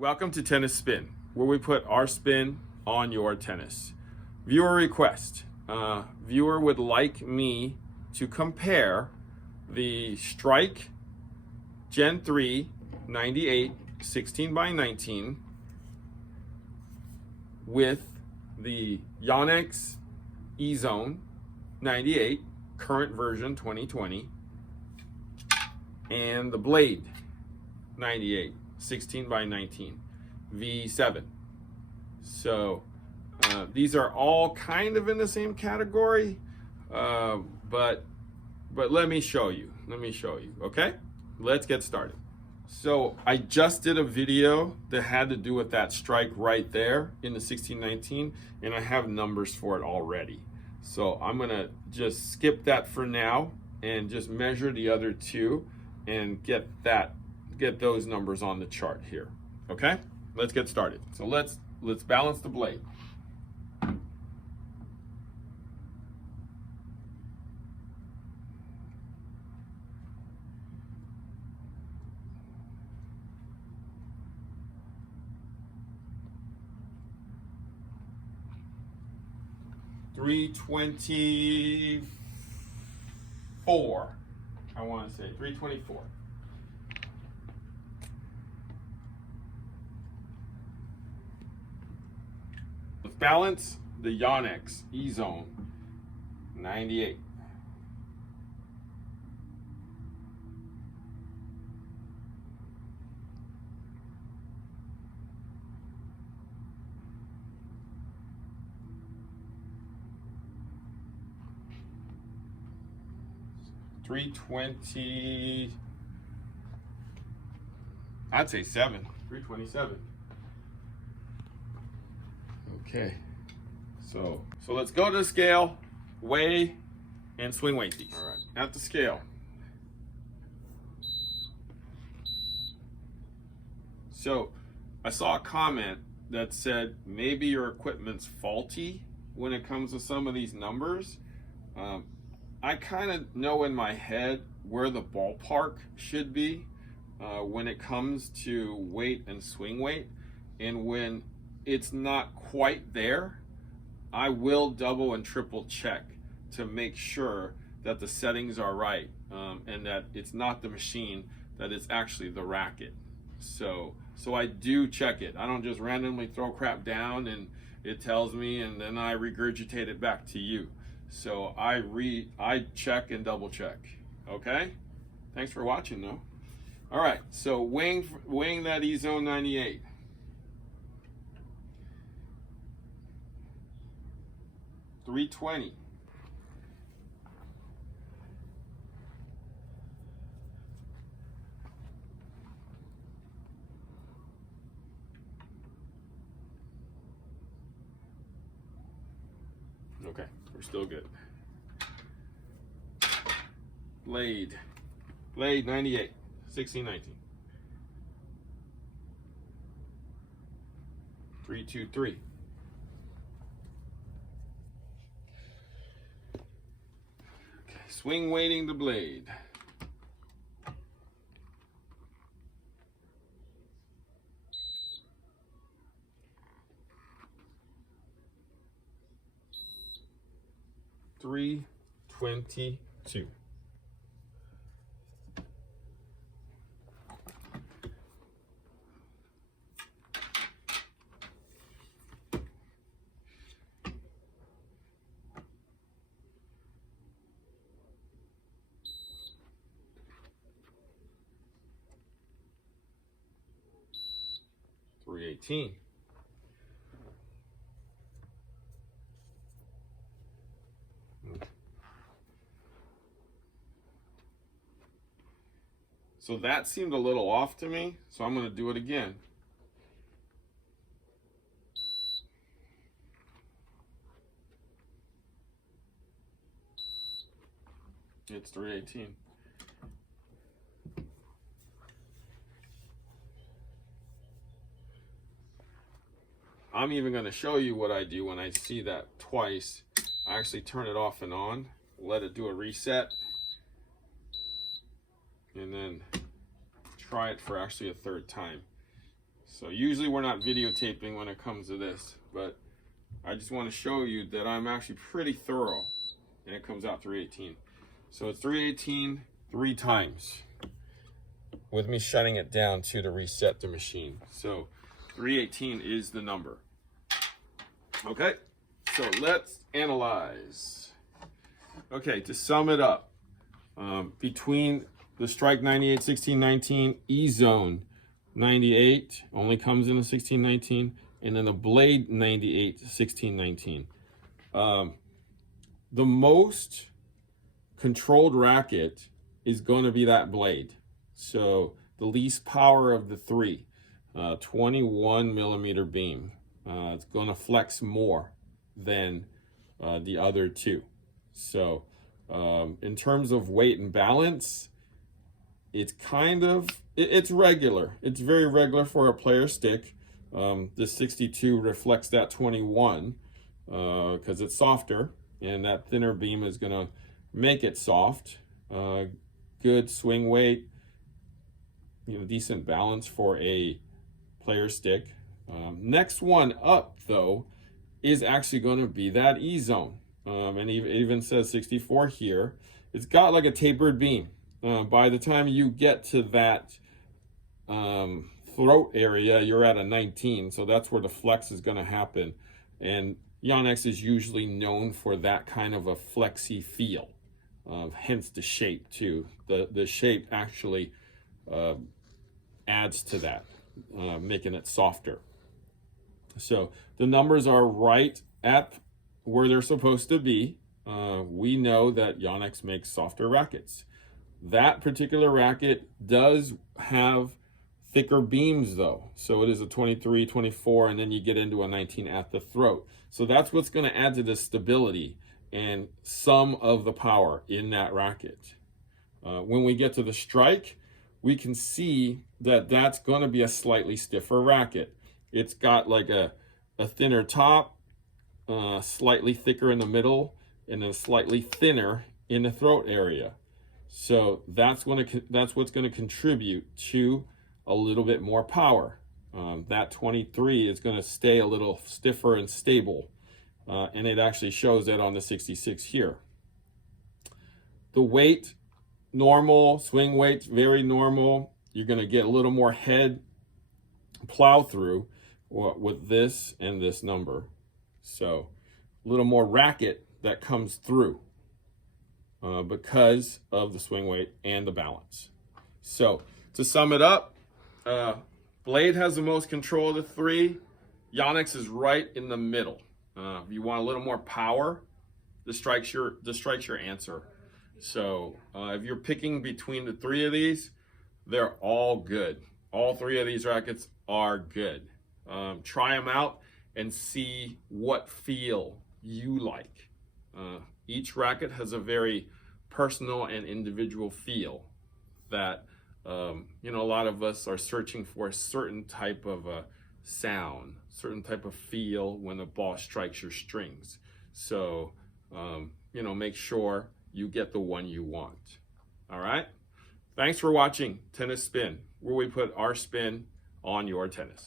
Welcome to Tennis Spin, where we put our spin on your tennis. Viewer request. Viewer would like me to compare the Strike Gen 3 98 16x19 with the Yonex Ezone 98 current version 2020 and the Blade 98 16x19 V7. So these are all kind of in the same category, but let me show you. Okay, let's get started. So I just did a video that had to do with that Strike right there in the 1619, and I have numbers for it already. So I'm gonna just skip that for now and just measure the other two and get those numbers on the chart here. Okay, let's get started. So let's balance the blade. .324, I want to say 324. Let's balance the Yonex Ezone 98. .320, I'd say 327. Okay, so let's go to the scale, weigh, and swing weight these. All right, at the scale. So I saw a comment that said maybe your equipment's faulty when it comes to some of these numbers. I kind of know in my head where the ballpark should be when it comes to weight and swing weight, and when it's not quite there, I will double and triple check to make sure that the settings are right, and that it's not the machine, that it's actually the racket. So I do check it. I don't just randomly throw crap down and it tells me and then I regurgitate it back to you. So I check and double check. Okay, thanks for watching though. All right, so weighing that Ezone 98. .320. Okay, we're still good. Blade 98 1619. 323. Okay, swing weighting the blade. .322. .318. So that seemed a little off to me, so I'm going to do it again. It's 318. I'm even going to show you what I do when I see that twice. I actually turn it off and on, let it do a reset, and then try it for actually a third time. So usually we're not videotaping when it comes to this, but I just want to show you that I'm actually pretty thorough, and it comes out 318. So it's 318 3 times, with me shutting it down to reset the machine. So 318 is the number. Okay, so let's analyze. Okay, to sum it up, between the Strike 98 1619, Ezone 98 only comes in a 1619, and then the Blade 98 1619. The most controlled racket is going to be that Blade. So the least power of the three, 21 millimeter beam. It's going to flex more than the other two. So in terms of weight and balance, it's it's regular. It's very regular for a player stick. The 62 reflects that 21 because it's softer, and that thinner beam is going to make it soft. Good swing weight, decent balance for a player stick. Next one up, though, is actually going to be that Ezone. And it even says 64 here. It's got like a tapered beam. By the time you get to that throat area, you're at a 19. So that's where the flex is going to happen. And Yonex is usually known for that kind of a flexy feel. Hence the shape too. The shape actually adds to that, making it softer. So the numbers are right at where they're supposed to be. We know that Yonex makes softer rackets. That particular racket does have thicker beams though. So it is a 23, 24, and then you get into a 19 at the throat. So that's what's going to add to the stability and some of the power in that racket. When we get to the Strike, we can see that that's going to be a slightly stiffer racket. It's got like a thinner top, slightly thicker in the middle, and then slightly thinner in the throat area. So that's what's going to contribute to a little bit more power. That 23 is going to stay a little stiffer and stable, and it actually shows that on the 66 here. The weight, normal. Swing weight, very normal. You're going to get a little more head plow through with this and this number. So a little more racket that comes through because of the swing weight and the balance. So to sum it up, Blade has the most control of the three. Yonex is right in the middle. If you want a little more power, the Strike's your answer. So if you're picking between the three of these, they're all good. All three of these rackets are good. Try them out and see what feel you like. Each racket has a very personal and individual feel that a lot of us are searching for a certain type of a sound, certain type of feel when the ball strikes your strings. So make sure you get the one you want. All right? Thanks for watching Tennis Spin, where we put our spin on your tennis.